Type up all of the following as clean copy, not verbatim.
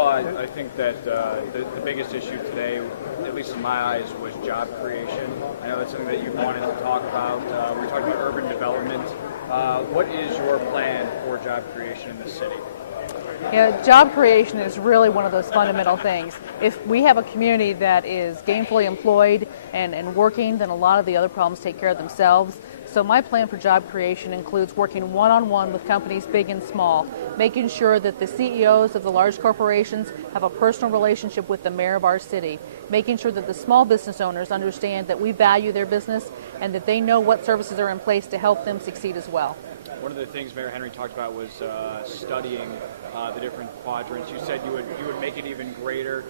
Well, I think that the biggest issue today, at least in my eyes, was job creation. I know that's something that you wanted to talk about. We're talking about urban development. What is your plan for job creation in the city? Yeah, job creation is really one of those fundamental things. If we have a community that is gainfully employed and working, then a lot of the other problems take care of themselves. So my plan for job creation includes working one-on-one with companies big and small, making sure that the CEOs of the large corporations have a personal relationship with the mayor of our city, making sure that the small business owners understand that we value their business and that they know what services are in place to help them succeed as well. One of the things Mayor Henry talked about was studying the different quadrants. You said you would make it even greater.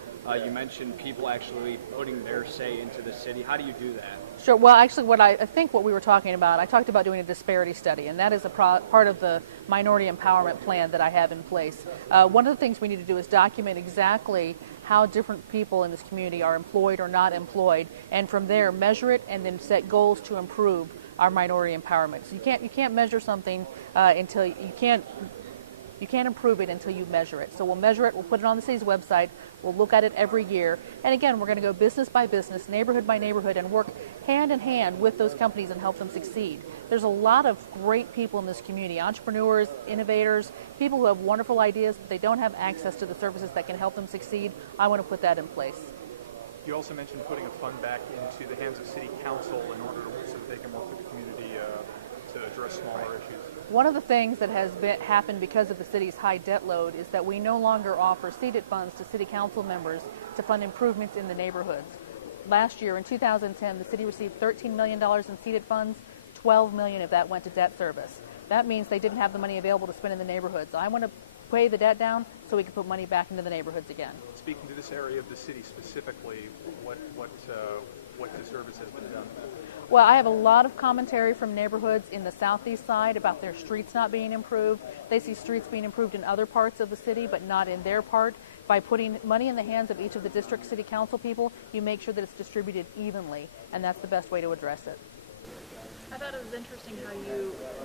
You mentioned people actually putting their say into the city. How do you do that? Sure. Well, actually, I think what we were talking about, I talked about doing a disparity study, and that is a part of the minority empowerment plan that I have in place. One of the things we need to do is document exactly how different people in this community are employed or not employed, and from there measure it and then set goals to improve our minority empowerment. So you can't measure something until you can't improve it until you measure it. So we'll measure it, we'll put it on the city's website, we'll look at it every year. And again, we're going to go business by business, neighborhood by neighborhood, and work hand in hand with those companies and help them succeed. There's a lot of great people in this community, entrepreneurs, innovators, people who have wonderful ideas, but they don't have access to the services that can help them succeed. I want to put that in place. You also mentioned putting a fund back into the hands of City Council in order so that they can work with the community to address smaller issues. One of the things that has happened because of the city's high debt load is that we no longer offer seated funds to city council members to fund improvements in the neighborhoods. Last year, in 2010, the city received $13 million in seated funds. $12 million of that went to debt service. That means they didn't have the money available to spend in the neighborhoods. So I want to pay the debt down so we can put money back into the neighborhoods again. Speaking to this area of the city specifically, what disservice has been done? Well, I have a lot of commentary from neighborhoods in the southeast side about their streets not being improved. They see streets being improved in other parts of the city, but not in their part. By putting money in the hands of each of the district city council people, you make sure that it's distributed evenly, and that's the best way to address it. I thought it was interesting how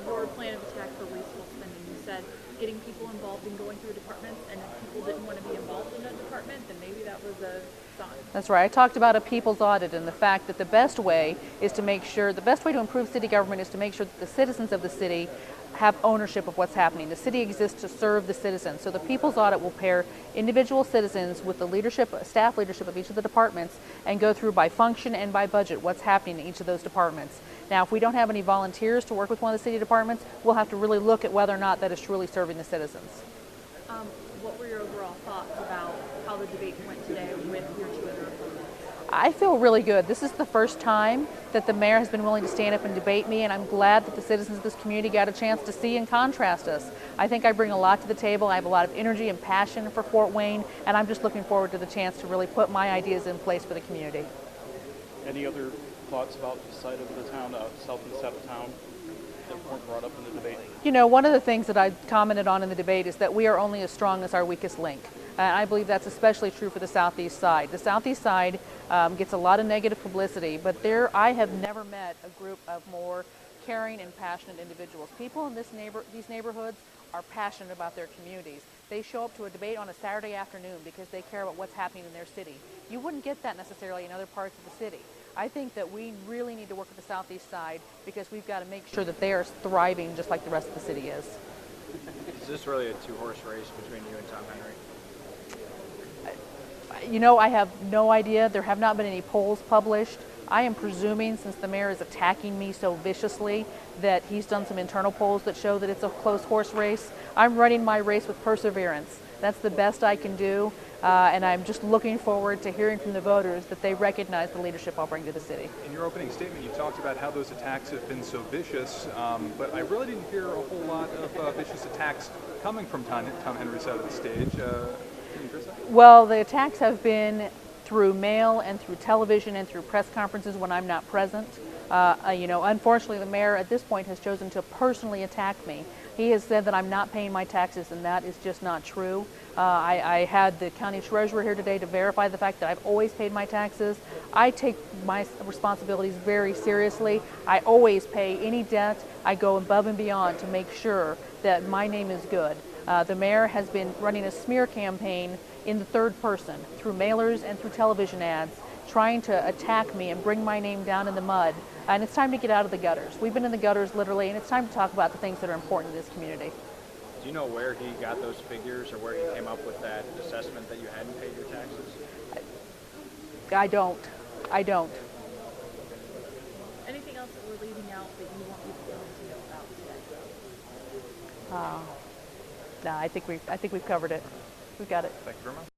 your plan of attack for wasteful spending, you said getting people involved in going through departments, and if people didn't want to be involved in a department, then maybe that was a sign. That's right. I talked about a people's audit and the fact that the best way to improve city government is to make sure that the citizens of the city have ownership of what's happening. The city exists to serve the citizens. So the people's audit will pair individual citizens with the staff leadership of each of the departments and go through by function and by budget what's happening in each of those departments. Now, if we don't have any volunteers to work with one of the city departments, we'll have to really look at whether or not that is truly serving the citizens. What were your overall thoughts about how the debate went today with your two other opponents? I feel really good. This is the first time that the mayor has been willing to stand up and debate me, and I'm glad that the citizens of this community got a chance to see and contrast us. I think I bring a lot to the table. I have a lot of energy and passion for Fort Wayne, and I'm just looking forward to the chance to really put my ideas in place for the community. Any other thoughts about the side of the town, southeast side of town, that weren't brought up in the debate? You know, one of the things that I commented on in the debate is that we are only as strong as our weakest link. And I believe that's especially true for the southeast side. The southeast side gets a lot of negative publicity, but I have never met a group of more caring and passionate individuals. People in these neighborhoods are passionate about their communities. They show up to a debate on a Saturday afternoon because they care about what's happening in their city. You wouldn't get that necessarily in other parts of the city. I think that we really need to work with the southeast side because we've got to make sure that they are thriving just like the rest of the city is. Is this really a two-horse race between you and Tom Henry? You know, I have no idea. There have not been any polls published. I am presuming, since the mayor is attacking me so viciously, that he's done some internal polls that show that it's a close horse race. I'm running my race with perseverance. That's the best I can do, and I'm just looking forward to hearing from the voters that they recognize the leadership I'll bring to the city. In your opening statement, you talked about how those attacks have been so vicious, but I really didn't hear a whole lot of vicious attacks coming from Tom Henry's side of the stage. Can you address that? Well, the attacks have been through mail and through television and through press conferences when I'm not present. You know, unfortunately, the mayor at this point has chosen to personally attack me. He has said that I'm not paying my taxes, and that is just not true. I had the county treasurer here today to verify the fact that I've always paid my taxes. I take my responsibilities very seriously. I always pay any debt. I go above and beyond to make sure that my name is good. The mayor has been running a smear campaign in the third person through mailers and through television ads, trying to attack me and bring my name down in the mud. And it's time to get out of the gutters. We've been in the gutters literally, and it's time to talk about the things that are important to this community. Do you know where he got those figures or where he came up with that assessment that you hadn't paid your taxes? I don't. Anything else that we're leaving out that you want people to know about today? No, I think we've covered it. We've got it. Thank you very much.